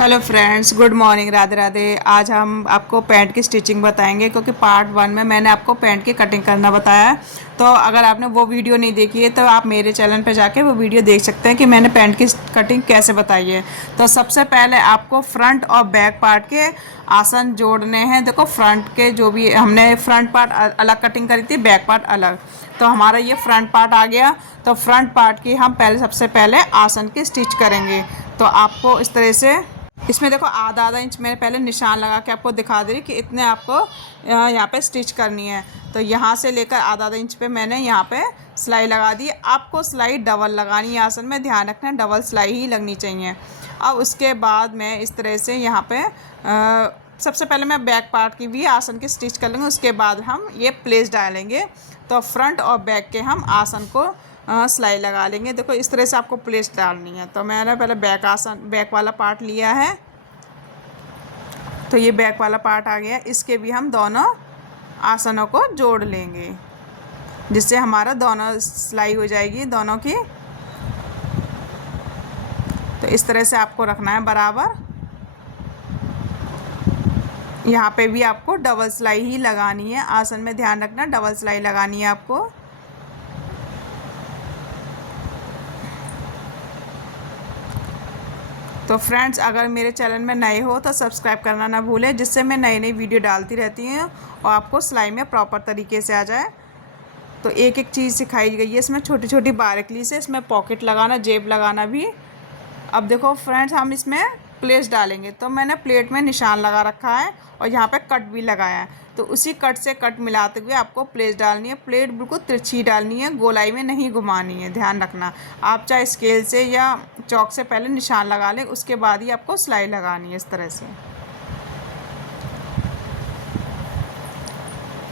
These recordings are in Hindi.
Hello friends, good morning, Radhe Radhe. आज हम आपको पैंट की स्टिचिंग बताएंगे क्योंकि पार्ट 1 में मैंने आपको पैंट की कटिंग करना बताया है। तो अगर आपने वो वीडियो नहीं देखी है तो आप मेरे चैनल पे जाके वो वीडियो देख सकते हैं कि मैंने पैंट की कटिंग कैसे बताई है। तो सबसे पहले आपको फ्रंट और बैक पार्ट के आसन जोड़ने हैं। देखो, फ्रंट के जो भी हमने फ्रंट पार्ट अलग कटिंग करी थी, बैक पार्ट अलग। तो हमारा ये फ्रंट पार्ट आ गया। तो फ्रंट पार्ट की हम सबसे पहले आसन की स्टिच करेंगे। तो आपको इस तरह से इसमें देखो आधा आधा इंच मैंने पहले निशान लगा के आपको दिखा दे रही कि इतने आपको यहाँ पे स्टिच करनी है। तो यहाँ से लेकर आधा आधा इंच पे मैंने यहाँ पे सिलाई लगा दी। आपको सिलाई डबल लगानी है, आसन में ध्यान रखना, डबल सिलाई ही लगनी चाहिए। अब उसके बाद मैं इस तरह से यहाँ पे सबसे पहले मैं बैक पार्ट की भी आसन की स्टिच कर लेंगे, उसके बाद हम ये प्लेस डालेंगे। तो फ्रंट और बैक के हम आसन को सिलाई लगा लेंगे। देखो, इस तरह से आपको प्लेस डालनी है। तो मैंने पहले बैक वाला पार्ट लिया है। तो ये बैक वाला पार्ट आ गया। इसके भी हम दोनों आसनों को जोड़ लेंगे, जिससे हमारा दोनों सिलाई हो जाएगी दोनों की। तो इस तरह से आपको रखना है बराबर। यहाँ पे भी आपको डबल सिलाई ही लगानी है, आसन में ध्यान रखना, डबल सिलाई लगानी है आपको। तो फ्रेंड्स, अगर मेरे चैनल में नए हो तो सब्सक्राइब करना ना भूलें, जिससे मैं नई नई वीडियो डालती रहती हूँ और आपको सिलाई में प्रॉपर तरीके से आ जाए। तो एक एक चीज़ सिखाई गई है इसमें, छोटी छोटी बारीकी से। इसमें पॉकेट लगाना, जेब लगाना भी। अब देखो फ्रेंड्स, हम इसमें प्लेट्स डालेंगे। तो मैंने प्लेट में निशान लगा रखा है और यहाँ पे कट भी लगाया है। तो उसी कट से कट मिलाते हुए आपको प्लेट डालनी है। प्लेट बिल्कुल तिरछी डालनी है, गोलाई में नहीं घुमानी है, ध्यान रखना। आप चाहे स्केल से या चौक से पहले निशान लगा लें, उसके बाद ही आपको सिलाई लगानी है इस तरह से।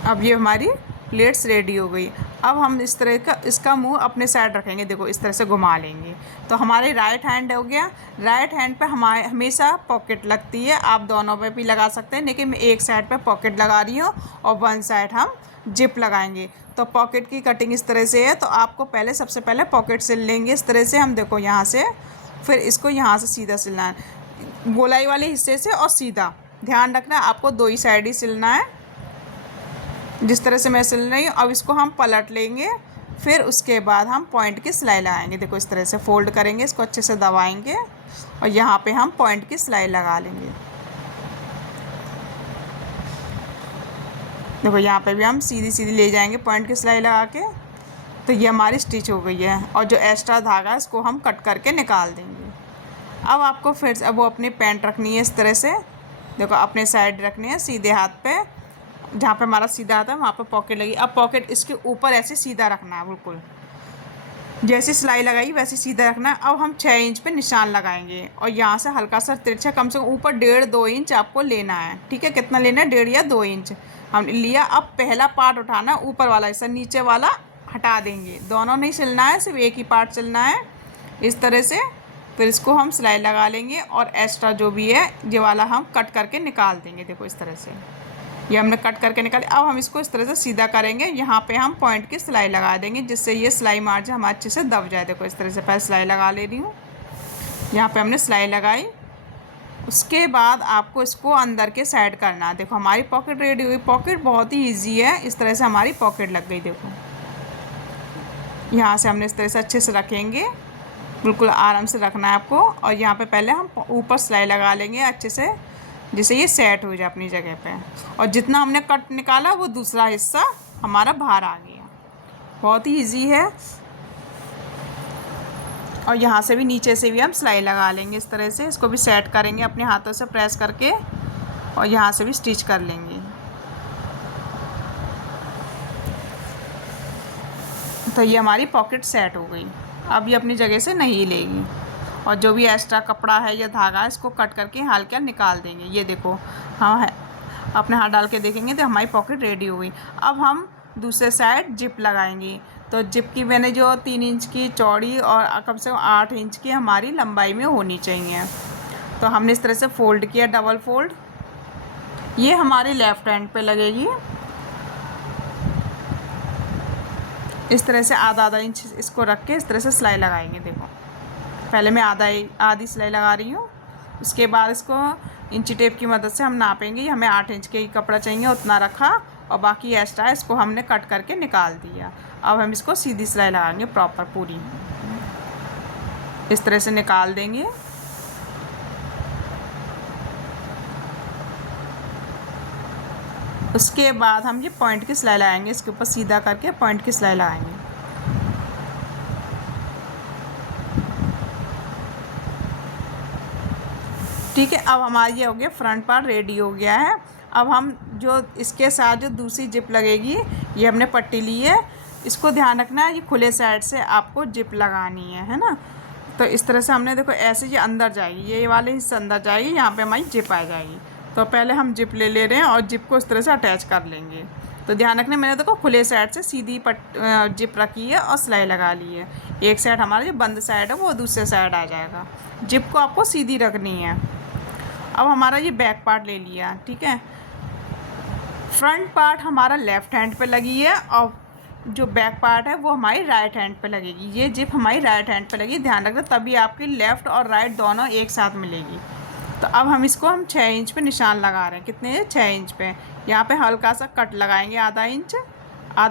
अब ये हमारी प्लेट्स रेडी हो गई। अब हम इस तरह का इसका मुंह अपने साइड रखेंगे। देखो, इस तरह से घुमा लेंगे। तो हमारे राइट हैंड हो गया। राइट हैंड पे हमारे हमेशा पॉकेट लगती है। आप दोनों पे भी लगा सकते हैं, लेकिन मैं एक साइड पे पॉकेट लगा रही हूँ और वन साइड हम जिप लगाएंगे। तो पॉकेट की कटिंग इस तरह से है। तो आपको सबसे पहले पॉकेट सिल लेंगे इस तरह से। हम देखो यहाँ से, फिर इसको यहाँ से सीधा सिलना है, गोलाई वाले हिस्से से और सीधा। ध्यान रखना, आपको दो ही साइड ही सिलना है, जिस तरह से मैं सिल रही हूँ। अब इसको हम पलट लेंगे, फिर उसके बाद हम पॉइंट की सिलाई लगाएंगे। देखो, इस तरह से फोल्ड करेंगे, इसको अच्छे से दबाएंगे और यहाँ पे हम पॉइंट की सिलाई लगा लेंगे। देखो, यहाँ पे भी हम सीधी सीधी ले जाएंगे पॉइंट की सिलाई लगा के। तो ये हमारी स्टिच हो गई है। और जो एक्स्ट्रा धागा है इसको हम कट करके निकाल देंगे। अब आपको फिर से वो अपनी पैंट रखनी है इस तरह से। देखो, अपने साइड रखनी है सीधे हाथ पे, जहाँ पे हमारा सीधा आता है वहाँ पे पॉकेट लगी। अब पॉकेट इसके ऊपर ऐसे सीधा रखना है, बिल्कुल जैसे सिलाई लगाई वैसे सीधा रखना है। अब हम 6 इंच पे निशान लगाएंगे और यहाँ से हल्का सा तिरछा, कम से कम ऊपर 1.5-2 इंच आपको लेना है। ठीक है, कितना लेना है? 1.5 या 2 इंच हम लिया। अब पहला पार्ट उठाना है, ऊपर वाला हिस्सा, नीचे वाला हटा देंगे। दोनों नहीं सिलना है, सिर्फ एक ही पार्ट सिलना है इस तरह से। फिर इसको हम सिलाई लगा लेंगे और एक्स्ट्रा जो भी है ये वाला हम कट करके निकाल देंगे। देखो, इस तरह से ये हमने कट करके निकाले। अब हम इसको इस तरह से सीधा करेंगे। यहाँ पे हम पॉइंट की सिलाई लगा देंगे, जिससे ये सिलाई मार्जिन हमारे अच्छे से दब जाए। देखो, इस तरह से पहले सिलाई लगा ले रही हूँ। यहाँ पे हमने सिलाई लगाई। उसके बाद आपको इसको अंदर के साइड करना। देखो, हमारी पॉकेट रेडी हुई। पॉकेट बहुत ही ईजी है। इस तरह से हमारी पॉकेट लग गई। देखो, यहाँ से हमने इस तरह से अच्छे से रखेंगे, बिल्कुल आराम से रखना है आपको। और यहाँ पे पहले हम ऊपर सिलाई लगा लेंगे अच्छे से, जिससे ये सेट हो जाए अपनी जगह पे। और जितना हमने कट निकाला वो दूसरा हिस्सा हमारा बाहर आ गया। बहुत ही इजी है। और यहाँ से भी, नीचे से भी हम सिलाई लगा लेंगे इस तरह से। इसको भी सेट करेंगे अपने हाथों से प्रेस करके और यहाँ से भी स्टिच कर लेंगे। तो ये हमारी पॉकेट सेट हो गई। अब ये अपनी जगह से नहीं लेगी। और जो भी एक्स्ट्रा कपड़ा है या धागा है इसको कट करके हल्का निकाल देंगे। ये देखो, हाँ है, अपने हाथ डाल के देखेंगे तो हमारी पॉकेट रेडी हो गई। अब हम दूसरे साइड जिप लगाएंगे। तो जिप की मैंने जो 3 इंच की चौड़ी और कम से कम 8 इंच की हमारी लंबाई में होनी चाहिए। तो हमने इस तरह से फ़ोल्ड किया, डबल फोल्ड। ये हमारी लेफ़्ट हैंड पे लगेगी। इस तरह से आधा इंच इसको रख के इस तरह से सिलाई लगाएंगे। देखो, पहले मैं आधी सिलाई लगा रही हूँ उसके बाद इसको इंची टेप की मदद से हम नापेंगे। हमें 8 इंच के ही कपड़ा चाहिए, उतना रखा और बाकी एक्स्ट्रा इसको हमने कट करके निकाल दिया। अब हम इसको सीधी सिलाई लगाएंगे प्रॉपर पूरी, इस तरह से निकाल देंगे। उसके बाद हम ये पॉइंट की सिलाई लगाएंगे, इसके ऊपर सीधा करके पॉइंट की सिलाई लगाएंगे। ठीक है, अब हमारा ये हो गया फ्रंट पार्ट रेडी हो गया है। अब हम जो इसके साथ जो दूसरी जिप लगेगी, ये हमने पट्टी ली है, इसको ध्यान रखना है, ये खुले साइड से आपको जिप लगानी है ना। तो इस तरह से हमने देखो ऐसे ये अंदर जाएगी, ये वाले हिस्से अंदर जाएगी, यहाँ पे हमारी जिप आ जाएगी। तो पहले हम जिप ले रहे हैं और जिप को इस तरह से अटैच कर लेंगे। तो ध्यान रखना, मैंने देखो खुले साइड से सीधी जिप रखी है और सिलाई लगा ली है। एक साइड हमारा जो बंद साइड है वो दूसरे साइड आ जाएगा। जिप को आपको सीधी रखनी है। अब हमारा ये बैक पार्ट ले लिया, ठीक है। फ्रंट पार्ट हमारा लेफ़्ट हैंड पे लगी है और जो बैक पार्ट है वो हमारी राइट हैंड पे लगेगी। ये जिप हमारी राइट हैंड पे लगी, ध्यान रखना, तभी आपकी लेफ़्ट और राइट दोनों एक साथ मिलेगी। तो अब हम इसको 6 इंच पे निशान लगा रहे हैं। कितने हैं? 6 इंच पे। यहाँ पे हल्का सा कट लगाएंगे, आधा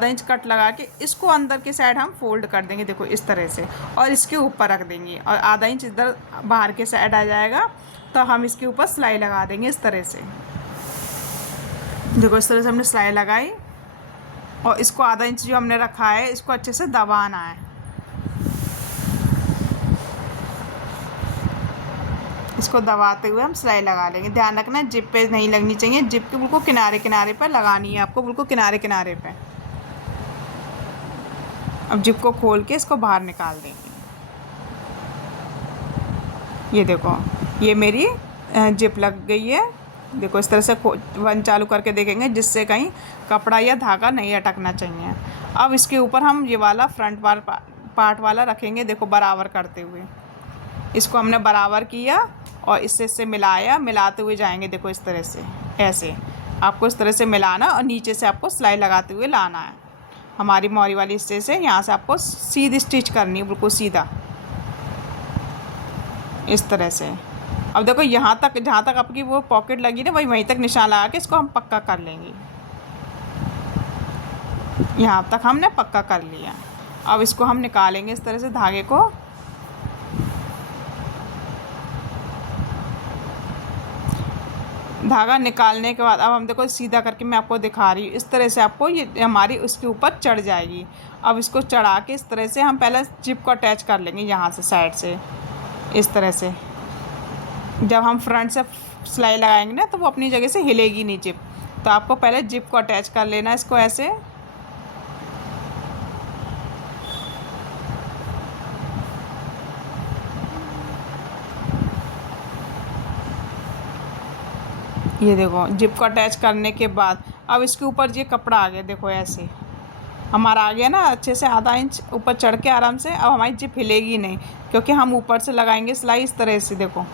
इंच कट लगा के इसको अंदर की साइड हम फोल्ड कर देंगे, देखो इस तरह से, और इसके ऊपर रख देंगे और आधा इंच इधर बाहर के साइड आ जाएगा। तो हम इसके ऊपर सिलाई लगा देंगे इस तरह से। देखो इस तरह से हमने सिलाई लगाई और इसको आधा इंच जो हमने रखा है इसको अच्छे से दबाना है। इसको दबाते हुए हम सिलाई लगा लेंगे। ध्यान रखना जिप पे नहीं लगनी चाहिए, जिप के बिल्कुल किनारे किनारे पर लगानी है आपको, बिल्कुल किनारे किनारे पे। अब जिप को खोल के इसको बाहर निकाल देंगे। ये देखो ये मेरी जिप लग गई है। देखो इस तरह से वन चालू करके देखेंगे जिससे कहीं कपड़ा या धागा नहीं अटकना चाहिए। अब इसके ऊपर हम ये वाला फ्रंट पार्ट वाला रखेंगे, देखो बराबर करते हुए। इसको हमने बराबर किया और इससे मिलाया, मिलाते हुए जाएंगे। देखो इस तरह से, ऐसे आपको इस तरह से मिलाना और नीचे से आपको सिलाई लगाते हुए लाना है। हमारी मोरी वाली हिस्से से यहाँ से आपको सीधी स्टिच करनी है, बिल्कुल सीधा इस तरह से। अब देखो यहाँ तक, जहाँ तक आपकी वो पॉकेट लगी ना, वहीं तक निशान लगा के इसको हम पक्का कर लेंगे। यहाँ तक हमने पक्का कर लिया। अब इसको हम निकालेंगे इस तरह से धागे को। धागा निकालने के बाद अब हम देखो सीधा करके मैं आपको दिखा रही हूँ। इस तरह से आपको ये हमारी उसके ऊपर चढ़ जाएगी। अब इसको चढ़ा के इस तरह से हम पहले जिप को अटैच कर लेंगे यहाँ से साइड से, इस तरह से। जब हम फ्रंट से सिलाई लगाएंगे ना तो वो अपनी जगह से हिलेगी नहीं जिप। तो आपको पहले जिप को अटैच कर लेना है, इसको ऐसे। ये देखो जिप को अटैच करने के बाद अब इसके ऊपर ये कपड़ा आ गया, देखो ऐसे हमारा आ गया ना अच्छे से, आधा इंच ऊपर चढ़ के आराम से। अब हमारी जिप हिलेगी नहीं क्योंकि हम ऊपर से लगाएंगे सिलाई इस तरह से। देखो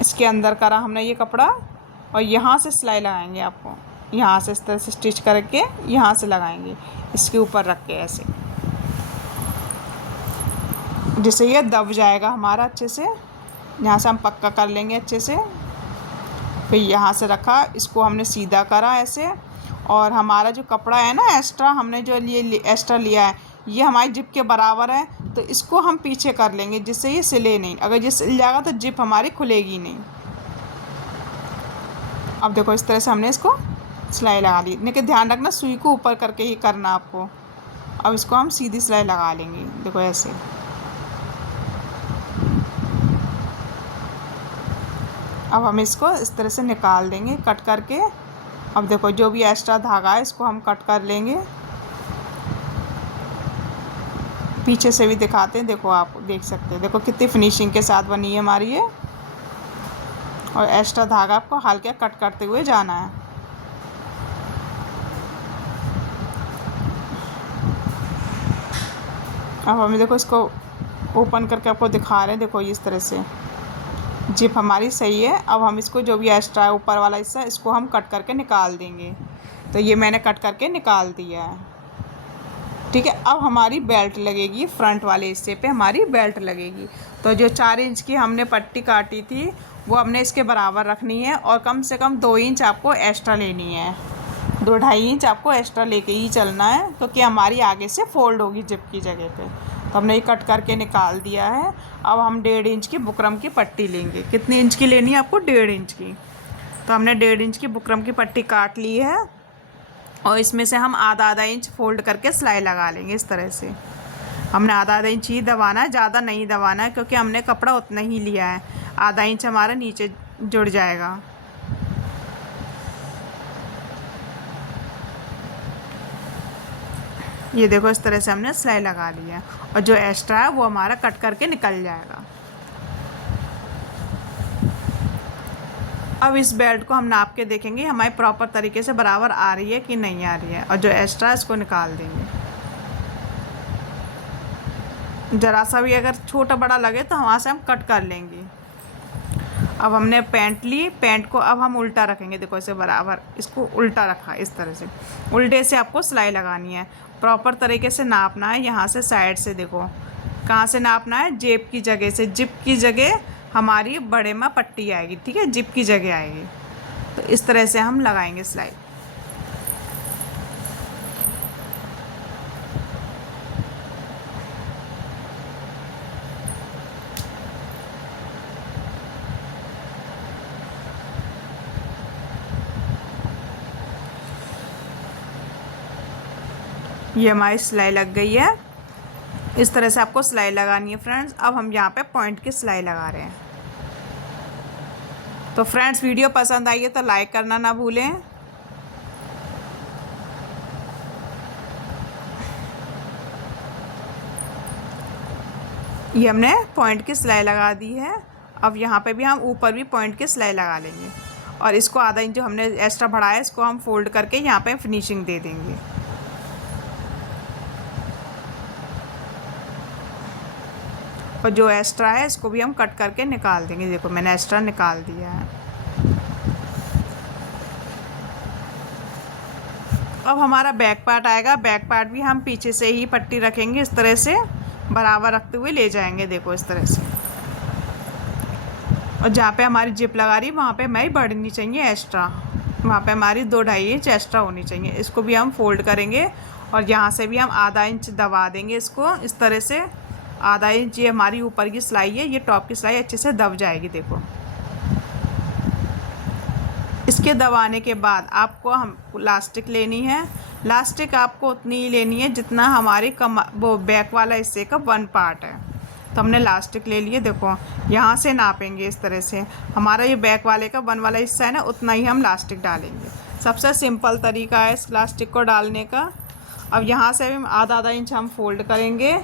इसके अंदर करा हमने ये कपड़ा और यहाँ से सिलाई लगाएंगे। आपको यहाँ से इस तरह से स्टिच करके यहाँ से लगाएंगे, इसके ऊपर रख के ऐसे, जिससे ये दब जाएगा हमारा अच्छे से। यहाँ से हम पक्का कर लेंगे अच्छे से। फिर यहाँ से रखा, इसको हमने सीधा करा ऐसे। और हमारा जो कपड़ा है ना एक्स्ट्रा, हमने जो एक्स्ट्रा लिया है ये हमारी जिप के बराबर है, तो इसको हम पीछे कर लेंगे जिससे ये सिले नहीं। अगर ये सिल जाएगा तो जिप हमारी खुलेगी नहीं। अब देखो इस तरह से हमने इसको सिलाई लगा दी, लेकिन ध्यान रखना सुई को ऊपर करके ही करना आपको। अब इसको हम सीधी सिलाई लगा लेंगे, देखो ऐसे। अब हम इसको इस तरह से निकाल देंगे कट करके। अब देखो जो भी एक्स्ट्रा धागा है इसको हम कट कर लेंगे। पीछे से भी दिखाते हैं, देखो आप देख सकते हैं, देखो कितनी फिनिशिंग के साथ बनी है हमारी ये। और एक्स्ट्रा धागा आपको हल्के कट करते हुए जाना है। अब हम देखो इसको ओपन करके आपको दिखा रहे हैं, देखो इस तरह से जिप हमारी सही है। अब हम इसको जो भी एक्स्ट्रा है ऊपर वाला हिस्सा इसको हम कट करके निकाल देंगे। तो ये मैंने कट करके निकाल दिया है, ठीक है। अब हमारी बेल्ट लगेगी, फ्रंट वाले हिस्से पे हमारी बेल्ट लगेगी। तो जो 4 इंच की हमने पट्टी काटी थी वो हमने इसके बराबर रखनी है और कम से कम 2 इंच आपको एक्स्ट्रा लेनी है। 2-2.5 इंच आपको एक्स्ट्रा लेके ही चलना है क्योंकि हमारी आगे से फोल्ड होगी जिप की जगह पे। तो हमने ये कट करके निकाल दिया है। अब हम 1.5 इंच की बुकरम की पट्टी लेंगे। कितनी इंच की लेनी है आपको? 1.5 इंच की। तो हमने 1.5 इंच की बुकरम की पट्टी काट ली है और इसमें से हम आधा इंच फोल्ड करके सिलाई लगा लेंगे। इस तरह से हमने आधा इंच ही दबाना है, ज़्यादा नहीं दबाना है क्योंकि हमने कपड़ा उतना ही लिया है। आधा इंच हमारा नीचे जुड़ जाएगा। ये देखो इस तरह से हमने सिलाई लगा ली है और जो एक्स्ट्रा है वो हमारा कट करके निकल जाएगा। अब इस बेल्ट को हम नाप के देखेंगे हमारी प्रॉपर तरीके से बराबर आ रही है कि नहीं आ रही है और जो एक्स्ट्रा है इसको निकाल देंगे। ज़रा सा भी अगर छोटा बड़ा लगे तो वहाँ से हम कट कर लेंगे। अब हमने पैंट ली, पैंट को अब हम उल्टा रखेंगे। देखो इसे बराबर इसको उल्टा रखा, इस तरह से उल्टे से आपको सिलाई लगानी है। प्रॉपर तरीके से नापना है। यहाँ से साइड से देखो कहाँ से नापना है, जेब की जगह से। जिप की जगह हमारी बड़े में पट्टी आएगी, ठीक है, जिप की जगह आएगी। तो इस तरह से हम लगाएंगे सिलाई। ये हमारी सिलाई लग गई है। इस तरह से आपको सिलाई लगानी है फ्रेंड्स। अब हम यहाँ पे पॉइंट की सिलाई लगा रहे हैं। तो फ्रेंड्स वीडियो पसंद आई है तो लाइक करना ना भूलें। ये हमने पॉइंट की सिलाई लगा दी है। अब यहाँ पे भी हम ऊपर भी पॉइंट की सिलाई लगा लेंगे और इसको आधा इंच जो हमने एक्स्ट्रा बढ़ाया इसको हम फोल्ड करके यहाँ पे फिनिशिंग दे देंगे। और जो एक्स्ट्रा है इसको भी हम कट करके निकाल देंगे। देखो मैंने एक्स्ट्रा निकाल दिया है। अब हमारा बैक पार्ट आएगा। बैक पार्ट भी हम पीछे से ही पट्टी रखेंगे, इस तरह से बराबर रखते हुए ले जाएंगे। देखो इस तरह से। और जहाँ पे हमारी जिप लगा रही है वहाँ पे हमारी बढ़नी चाहिए एक्स्ट्रा, वहाँ पे हमारी 2-2.5 इंच एक्स्ट्रा होनी चाहिए। इसको भी हम फोल्ड करेंगे और यहाँ से भी हम आधा इंच दबा देंगे इसको, इस तरह से आधा इंच। ये हमारी ऊपर की सिलाई है, ये टॉप की सिलाई अच्छे से दब जाएगी। देखो इसके दबाने के बाद आपको हम लास्टिक लेनी है। लास्टिक आपको उतनी ही लेनी है जितना हमारी वो बैक वाला हिस्से का 1 पार्ट है। तो हमने लास्टिक ले लिए। देखो यहाँ से नापेंगे इस तरह से। हमारा ये बैक वाले का 1 वाला हिस्सा है ना, उतना ही हम लास्टिक डालेंगे। सबसे सिंपल तरीका है इस लास्टिक को डालने का। अब यहाँ से भी आधा इंच हम फोल्ड करेंगे।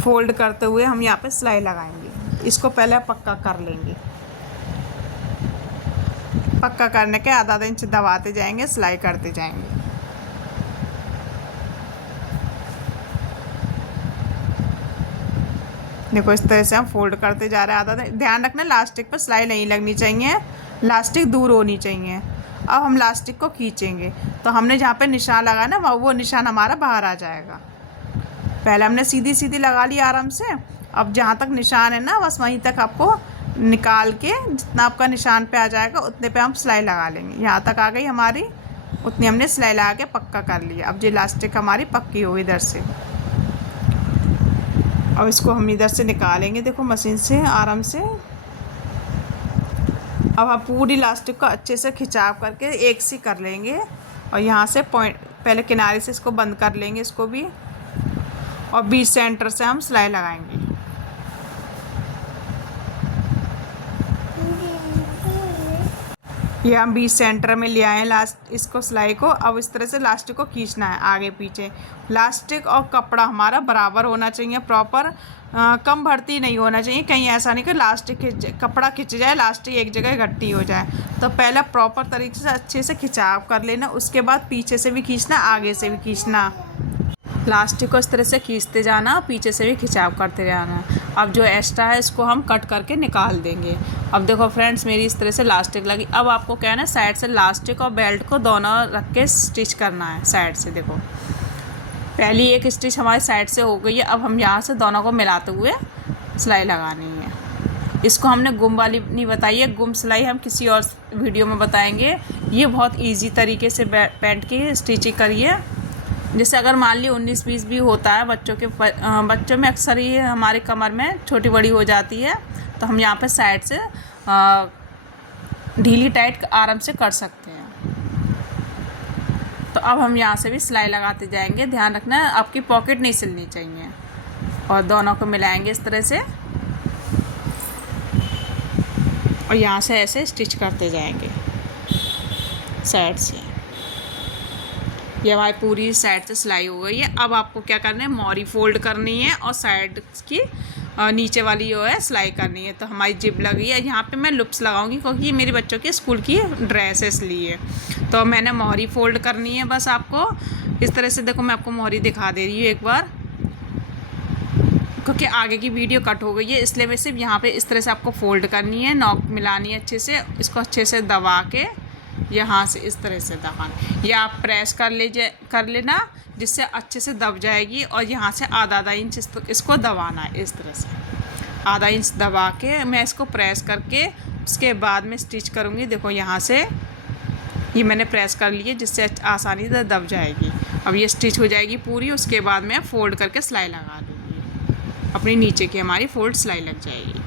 फोल्ड करते हुए हम यहाँ पे सिलाई लगाएंगे। इसको पहले पक्का कर लेंगे। पक्का करने के आधा इंच दबाते जाएंगे, सिलाई करते जाएंगे। देखो इस तरह से हम फोल्ड करते जा रहे हैं। आधा ध्यान रखना लास्टिक पर सिलाई नहीं लगनी चाहिए, लास्टिक दूर होनी चाहिए। अब हम लास्टिक को खींचेंगे तो हमने जहाँ पे निशान लगाया ना वो निशान हमारा बाहर आ जाएगा। पहले हमने सीधी सीधी लगा ली आराम से। अब जहाँ तक निशान है ना बस वहीं तक आपको निकाल के जितना आपका निशान पे आ जाएगा उतने पे हम सिलाई लगा लेंगे। यहाँ तक आ गई हमारी, उतनी हमने सिलाई लगा के पक्का कर लिया। अब ये इलास्टिक हमारी पक्की हो इधर से। अब इसको हम इधर से निकालेंगे, देखो मशीन से आराम से। अब हम पूरी इलास्टिक को अच्छे से खिंचाव करके एक सी कर लेंगे और यहाँ से पॉइंट पहले किनारे से इसको बंद कर लेंगे इसको भी, और बीच सेंटर से हम सिलाई लगाएंगे। ये हम बीच सेंटर में ले आए लास्ट इसको सिलाई को। अब इस तरह से लास्टिक को खींचना है आगे पीछे। लास्टिक और कपड़ा हमारा बराबर होना चाहिए, प्रॉपर कम भर्ती नहीं होना चाहिए। कहीं ऐसा नहीं कि लास्टिक कपड़ा खिंच जाए, लास्टिक एक जगह इकट्ठी हो जाए। तो पहले प्रॉपर तरीके से अच्छे से खिंचाव कर लेना, उसके बाद पीछे से भी खींचना, आगे से भी खींचना। लास्टिक को इस तरह से खींचते जाना, पीछे से भी खिंचाव करते जाना। अब जो एक्स्ट्रा है इसको हम कट करके निकाल देंगे। अब देखो फ्रेंड्स मेरी इस तरह से लास्टिक लगी। अब आपको क्या है ना साइड से लास्टिक और बेल्ट को दोनों रख के स्टिच करना है साइड से। देखो पहली एक स्टिच हमारी साइड से हो गई है। अब हम यहाँ से दोनों को मिलाते हुए सिलाई लगानी है। इसको हमने गुम वाली नहीं बताई है, गुम सिलाई हम किसी और वीडियो में बताएंगे। ये बहुत इजी तरीके से पैंट की स्टिचिंग करिए। जैसे अगर मान ली 19-20 भी होता है बच्चों में अक्सर ये हमारे कमर में छोटी बड़ी हो जाती है, तो हम यहाँ पे साइड से ढीली टाइट आराम से कर सकते हैं। तो अब हम यहाँ से भी सिलाई लगाते जाएंगे। ध्यान रखना है आपकी पॉकेट नहीं सिलनी चाहिए। और दोनों को मिलाएंगे इस तरह से और यहाँ से ऐसे स्टिच करते जाएंगे साइड से। ये हमारी पूरी साइड से सिलाई हो गई है। अब आपको क्या करना है, मोरी फोल्ड करनी है और साइड की नीचे वाली जो है सिलाई करनी है। तो हमारी जिप लगी है। यहाँ पे मैं लुप्स लगाऊंगी क्योंकि ये मेरे बच्चों के स्कूल की ड्रेस है, इसलिए तो मैंने मोहरी फोल्ड करनी है। बस आपको इस तरह से, देखो मैं आपको मोहरी दिखा दे रही हूँ एक बार, क्योंकि आगे की वीडियो कट हो गई है, इसलिए मैं सिर्फ यहाँ पे इस तरह से आपको फोल्ड करनी है, नॉक मिलानी है अच्छे से, इसको अच्छे से दबा के यहाँ से इस तरह से दबाना, या आप प्रेस कर लेना जिससे अच्छे से दब जाएगी। और यहाँ से आधा इंच इसको दबाना है, इस तरह से आधा इंच दबा के मैं इसको प्रेस करके उसके बाद में स्टिच करूँगी। देखो यहाँ से ये मैंने प्रेस कर लिए जिससे आसानी से दब जाएगी। अब ये स्टिच हो जाएगी पूरी। उसके बाद मैं फ़ोल्ड करके सिलाई लगा दूँगी, अपनी नीचे की हमारी फोल्ड सिलाई लग जाएगी।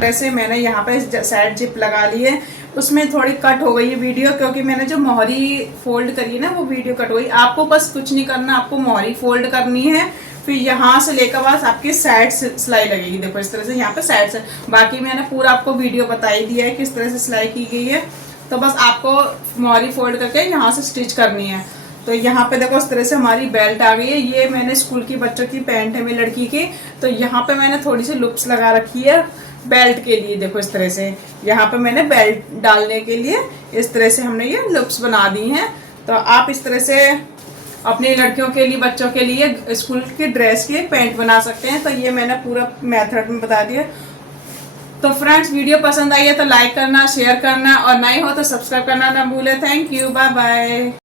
वैसे मैंने यहाँ पे साइड जिप लगा ली है, उसमें थोड़ी कट हो गई है वीडियो, क्योंकि मैंने जो मोहरी फोल्ड करी है ना वो वीडियो कट हो गई। आपको बस कुछ नहीं करना, आपको मोहरी फोल्ड करनी है, फिर यहाँ से लेकर बस आपकी साइड से सिलाई लगेगी। देखो इस तरह से यहाँ पे साइड से, बाकी मैंने पूरा आपको वीडियो बता ही दिया है किस तरह से सिलाई की गई है। तो बस आपको मोहरी फोल्ड करके यहाँ से स्टिच करनी है। तो यहाँ पे देखो इस तरह से हमारी बेल्ट आ गई है। ये मैंने स्कूल की बच्चों की पैंट है मेरी लड़की की, तो यहाँ पे मैंने थोड़ी सी लुप्स लगा रखी है बेल्ट के लिए। देखो इस तरह से यहाँ पे मैंने बेल्ट डालने के लिए इस तरह से हमने ये लुप्स बना दी हैं। तो आप इस तरह से अपनी लड़कियों के लिए, बच्चों के लिए स्कूल की ड्रेस की पैंट बना सकते हैं। तो ये मैंने पूरा मेथड में बता दिया। तो फ्रेंड्स, वीडियो पसंद आई है तो लाइक करना, शेयर करना और नए हो तो सब्सक्राइब करना ना भूले। Thank you, bye bye.